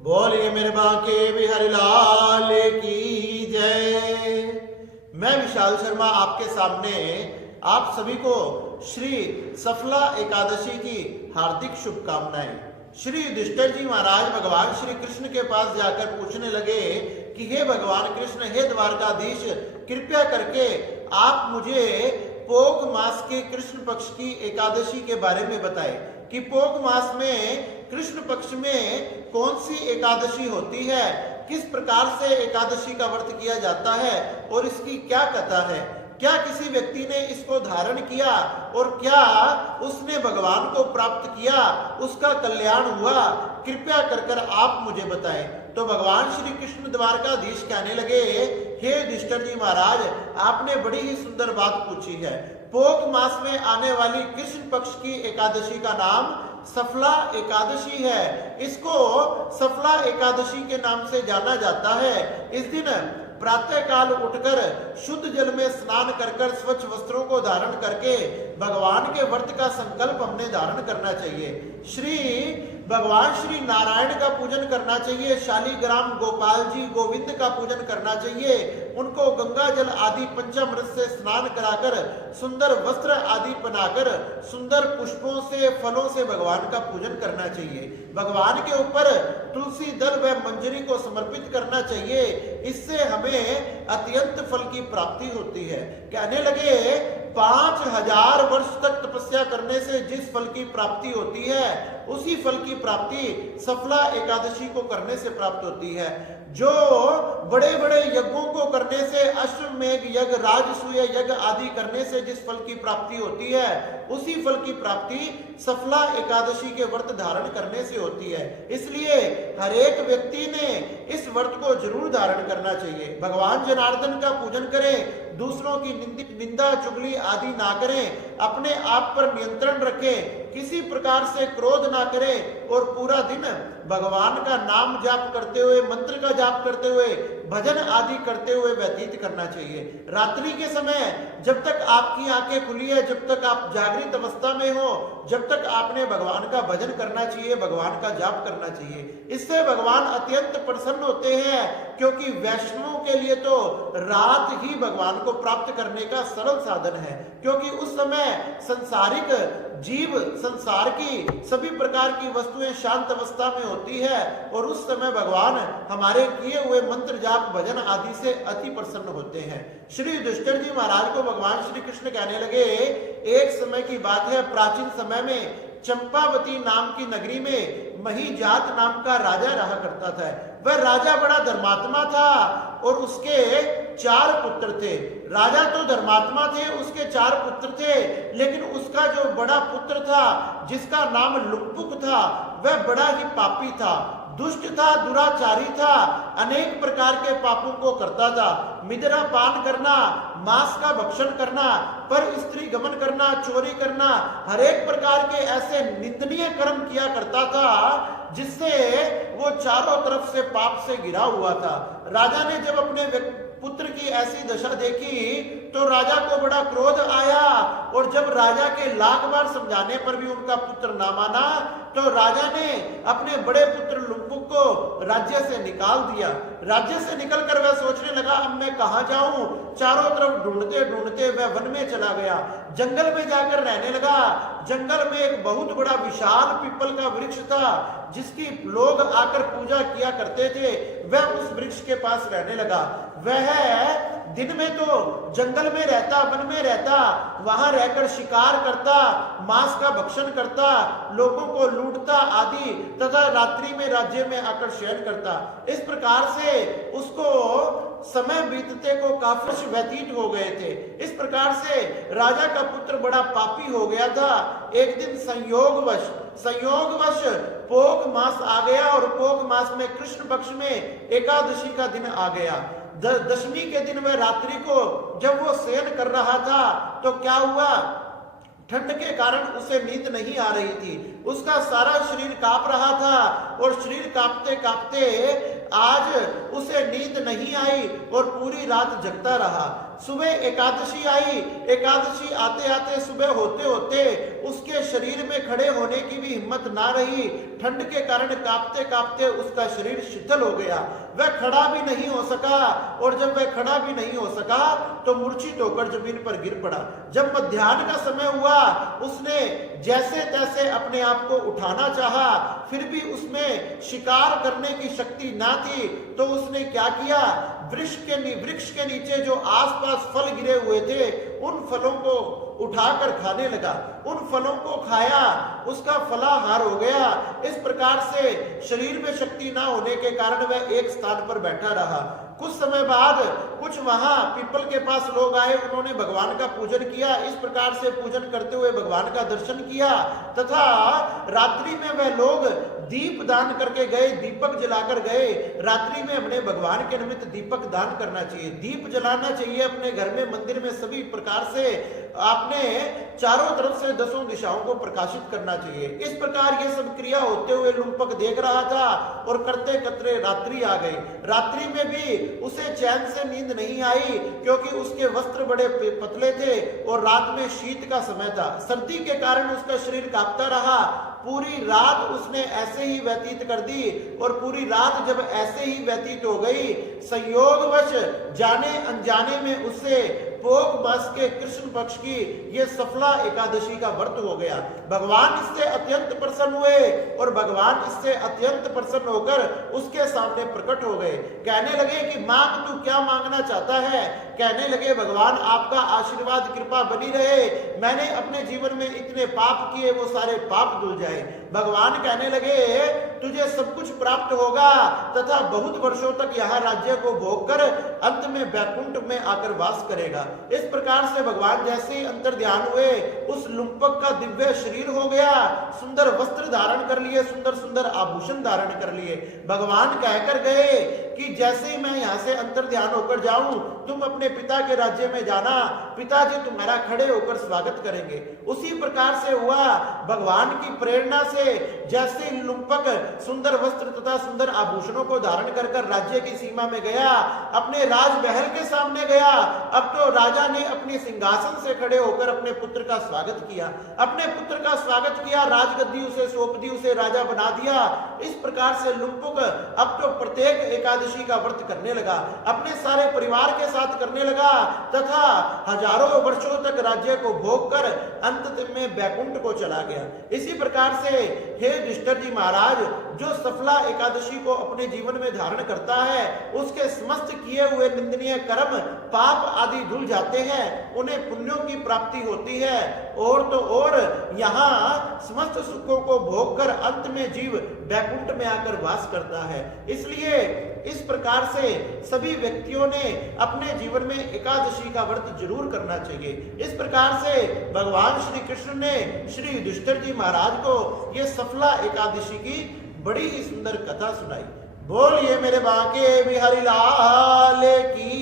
बोलिए मेरे बांके बिहारी लाल की जय। मैं विशाल शर्मा आपके सामने आप सभी को श्री सफला एकादशी की हार्दिक शुभकामनाएं। श्री युधिष्ठिर जी महाराज भगवान श्री कृष्ण के पास जाकर पूछने लगे कि हे भगवान कृष्ण, हे द्वारकाधीश, कृपया करके आप मुझे पोक मास के कृष्ण पक्ष की एकादशी के बारे में बताएं कि पोक मास में कृष्ण पक्ष में कौन सी एकादशी होती है, किस प्रकार से एकादशी का व्रत किया जाता है और इसकी क्या कथा है। क्या किसी व्यक्ति ने इसको धारण किया और क्या उसने भगवान को प्राप्त किया, उसका कल्याण हुआ, कृपया कर कर आप मुझे बताएं। तो भगवान श्री कृष्ण द्वारकाधीश कहने लगे, हे युधिष्ठिर जी महाराज, आपने बड़ी ही सुंदर बात पूछी है। पोक मास में आने वाली कृष्ण पक्ष की एकादशी का नाम सफला एकादशी है। इसको सफला एकादशी के नाम से जाना जाता है। इस दिन प्रातः काल उठकर शुद्ध जल में स्नान कर कर स्वच्छ वस्त्रों को धारण करके भगवान के व्रत का संकल्प हमने धारण करना चाहिए। श्री भगवान श्री नारायण का पूजन करना चाहिए, शालीग्राम गोपाल जी गोविंद का पूजन करना चाहिए, उनको गंगा जल आदि पंचामृत से स्नान कराकर सुंदर वस्त्र आदि पहनाकर सुंदर पुष्पों से फलों से भगवान का पूजन करना चाहिए। भगवान के ऊपर तुलसी दल व मंजरी को समर्पित करना चाहिए। इससे हमें अत्यंत फल की प्राप्ति होती है। कहने लगे 5000 वर्ष तक तपस्या करने से जिस फल की प्राप्ति होती है उसी फल की प्राप्ति सफला एकादशी को करने से प्राप्त होती है। जो बड़े बड़े यज्ञों को करने से, अश्वमेध यज्ञ, राजसूय यज्ञ आदि करने से जिस फल की प्राप्ति होती है उसी फल की प्राप्ति सफला एकादशी के व्रत धारण करने से होती है। इसलिए हर एक व्यक्ति ने इस व्रत को जरूर धारण करना चाहिए। भगवान जनार्दन का पूजन करें, दूसरों की निंदा चुगली आदि ना करें, अपने आप पर नियंत्रण रखें, किसी प्रकार से क्रोध ना करें और पूरा दिन भगवान का नाम जाप करते हुए, मंत्र का जाप करते हुए, भजन आदि करते हुए व्यतीत करना चाहिए। रात्रि के समय जब तक आपकी आंखें खुली है, जब तक आप जागृत अवस्था में हो, जब तक आपने भगवान का भजन करना चाहिए, भगवान का जाप करना चाहिए। इससे भगवान अत्यंत प्रसन्न होते हैं, क्योंकि वैष्णवों के लिए तो रात ही भगवान को प्राप्त करने का सरल साधन है, क्योंकि उस समय संसारिक जीव, संसार की सभी प्रकार की वस्तुएं शांत अवस्था में होती है और उस समय भगवान हमारे किए हुए मंत्र जाप भजन आदि से अति प्रसन्न होते हैं। श्री युधिष्ठिर जी महाराज को भगवान श्री कृष्ण कहने लगे, एक समय की बात है, प्राचीन समय में चंपावती नाम की नगरी में महीजात नाम का राजा रहा करता था। वह राजा बड़ा धर्मात्मा था और उसके 4 पुत्र थे। राजा तो धर्मात्मा थे, उसके 4 पुत्र थे, लेकिन उसका जो बड़ा पुत्र था जिसका नाम लुप्पुक था, वह बड़ा ही पापी था, दुष्ट था, दुराचारी था, अनेक प्रकार के पापों को करता था। मिदरा पान करना, मांस का भक्षण करना, पर स्त्री गमन करना, चोरी करना, हर एक प्रकार के ऐसे निंदनीय कर्म किया करता था जिससे वो चारों तरफ से पाप से घिरा हुआ था। राजा ने जब अपने पुत्र की ऐसी दशा देखी तो राजा को बड़ा क्रोध आया और जब राजा के लाख बार समझाने पर भी उनका पुत्र ना माना तो राजा ने अपने बड़े पुत्र लुप्पुक को राज्य से निकाल दिया। राज्य से निकलकर वह सोचने लगा, अब मैं कहां जाऊं। चारों तरफ ढूंढते ढूंढते वह वन में चला गया, जंगल में जाकर रहने लगा। जंगल में एक बहुत बड़ा विशाल पीपल का वृक्ष था जिसकी लोग आकर पूजा किया करते थे। वह उस वृक्ष के पास रहने लगा। वह दिन में तो जंगल में रहता, वन में रहता, वहां रहकर शिकार करता, मांस का भक्षण करता, लोगों को लूटता आदि, तथा रात्रि में राज्य में आकर शयन करता। इस प्रकार से उसको समय बीतते को काफी वर्ष व्यतीत हो गए थे। इस प्रकार से राजा का पुत्र बड़ा पापी हो गया था। एक दिन संयोगवश पोक मास आ गया और पोक मास में कृष्ण पक्ष में एकादशी का दिन आ गया। दशमी के दिन वह रात्रि को जब वो शयन कर रहा था तो क्या हुआ, ठंड के कारण उसे नींद नहीं आ रही थी। उसका सारा शरीर कांप रहा था और शरीर कांपते कांपते आज उसे नींद नहीं आई और पूरी रात जगता रहा। सुबह एकादशी आई, एकादशी आते आते सुबह होते होते उसके शरीर में खड़े होने की भी हिम्मत ना रही। ठंड के कारण कांपते कांपते उसका शरीर शिथिल हो गया, वह खड़ा भी नहीं हो सका और जब वह खड़ा भी नहीं हो सका तो मूर्छित होकर जमीन पर गिर पड़ा। जब मध्याह्न का समय हुआ उसने जैसे तैसे अपने आप को उठाना चाहा, फिर भी उसमें शिकार करने की शक्ति ना थी, तो उसने क्या किया, वृक्ष के नीचे जो आसपास फल गिरे हुए थे उन फलों को उठाकर खाने लगा। उन फलों को खाया, उसका फलाहार हो गया। इस प्रकार से शरीर में शक्ति ना होने के कारण वह एक स्थान पर बैठा रहा। कुछ समय बाद कुछ वहां पीपल के पास लोग आए, उन्होंने भगवान का पूजन किया। इस प्रकार से पूजन करते हुए भगवान का दर्शन किया तथा रात्रि में वह लोग दीप दान करके गए, दीपक जलाकर गए। रात्रि में हमने भगवान के निमित्त दीपक दान करना चाहिए, दीप जलाना चाहिए अपने घर में, मंदिर में, सभी प्रकार से आपने चारों तरफ से 10 दिशाओं को प्रकाशित करना चाहिए। इस प्रकार ये सब क्रिया होते हुए लुम्पक देख रहा था और करते करते रात्रि आ गई। रात्रि में भी उसे चैन से नींद नहीं आई क्योंकि उसके वस्त्र बड़े पतले थे और रात में शीत का समय था। सर्दी के कारण उसका शरीर कांपता रहा। पूरी रात उसने ऐसे ही व्यतीत कर दी और पूरी रात जब ऐसे ही व्यतीत हो गई, संयोगवश जाने अनजाने में उससे पोख मास के कृष्ण पक्ष की ये सफला एकादशी का व्रत हो गया। भगवान इससे अत्यंत प्रसन्न हुए और भगवान इससे अत्यंत प्रसन्न होकर उसके सामने प्रकट हो गए। कहने लगे कि मांग, तू क्या मांगना चाहता है? कहने लगे भगवान आपका आशीर्वाद कृपा बनी रहे, मैंने अपने जीवन में इतने पाप किए वो सारे पाप धुल जाए। भगवान कहने लगे तुझे सब कुछ प्राप्त होगा तथा बहुत वर्षों तक यहाँ राज्य को भोग कर अंत में वैकुंठ में आकर वास करेगा। इस प्रकार से भगवान जैसे ही अंतर ध्यान हुए उस लुम्पक का दिव्य शरीर हो गया, सुंदर वस्त्र धारण कर लिए, सुंदर सुंदर आभूषण धारण कर लिए। भगवान कहकर गए कि जैसे ही मैं यहाँ से अंतर ध्यान होकर जाऊं तुम अपने पिता के राज्य में जाना, पिताजी तुम्हारा खड़े होकर स्वागत करेंगे। उसी प्रकार से हुआ। भगवान की प्रेरणा से जैसे लुम्पक सुंदर वस्त्र तथा सुंदर आभूषणों को धारण कर राज्य की सीमा में गया, अपने राजमहल के सामने गया। अब तो राजा ने अपने सिंहासन से खड़े होकर अपने पुत्र का स्वागत किया, अपने पुत्र का स्वागत किया, राजगद्दी उसे सौंप दी, उसे राजा बना दिया। इस प्रकार से लुम्पक अब तो प्रत्येक एकादशी का व्रत करने लगा, अपने सारे परिवार के साथ करने लगा तथा हजारों वर्षों तक राज्य को भोग कर अंत में वैकुंठ को चला गया। इसी प्रकार से हे युधिष्ठिर जी महाराज, जो सफला एकादशी को अपने जीवन में धारण करता है उसके समस्त किए हुए निंदनीय कर्म पाप आदि धुल जाते हैं, उन्हें पुण्यों की प्राप्ति होती है और तो और यहाँ समस्त सुखों को भोग कर अंत में जीव वैकुंठ में आकर वास करता है। इसलिए इस प्रकार से सभी व्यक्तियों ने अपने जीवन में एकादशी का व्रत जरूर करना चाहिए। इस प्रकार से भगवान श्री कृष्ण ने श्री युधिष्ठिर जी महाराज को ये सफला एकादशी की बड़ी ही सुंदर कथा सुनाई। बोलिए मेरे बांके बिहारी लाल की